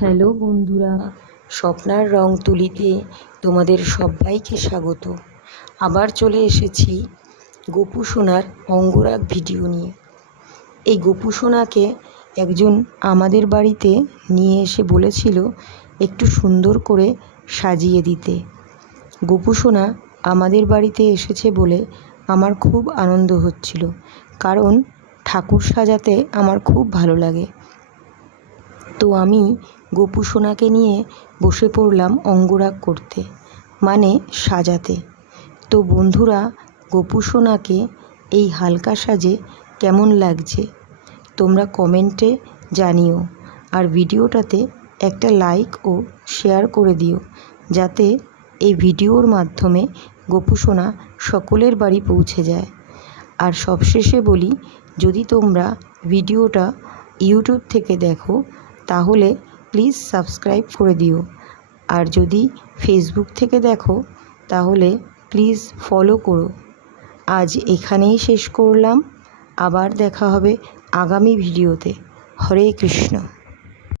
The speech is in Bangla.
হ্যালো বন্ধুরা, স্বপ্নার রং তুলিতে তোমাদের সবাইকে স্বাগত। আবার চলে এসেছি গোপু সোনার অঙ্গরাগ ভিডিও নিয়ে। এই গোপু সোনাকে একজন আমাদের বাড়িতে নিয়ে এসে বলেছিল একটু সুন্দর করে সাজিয়ে দিতে। গোপু সোনা আমাদের বাড়িতে এসেছে বলে আমার খুব আনন্দ হচ্ছিল, কারণ ঠাকুর সাজাতে আমার খুব ভালো লাগে। তো আমি গোপু সোনাকে নিয়ে বসে পড়লাম অঙ্গরাগ করতে, মানে সাজাতে। তো বন্ধুরা, গোপু সোনাকে এই হালকা সাজে কেমন লাগছে তোমরা কমেন্টে জানিও, আর ভিডিওটাতে একটা লাইক ও শেয়ার করে দিও, যাতে এই ভিডিওর মাধ্যমে গোপু সোনা সকলের বাড়ি পৌঁছে যায়। আর সবশেষে বলি, যদি তোমরা ভিডিওটা ইউটিউব থেকে দেখো তাহলে প্লিজ সাবস্ক্রাইব করে দিও, আর যদি ফেসবুক থেকে দেখো তাহলে প্লিজ ফলো করো। আজ এখানেই শেষ করলাম, আবার দেখা হবে আগামী ভিডিওতে। হরে কৃষ্ণ।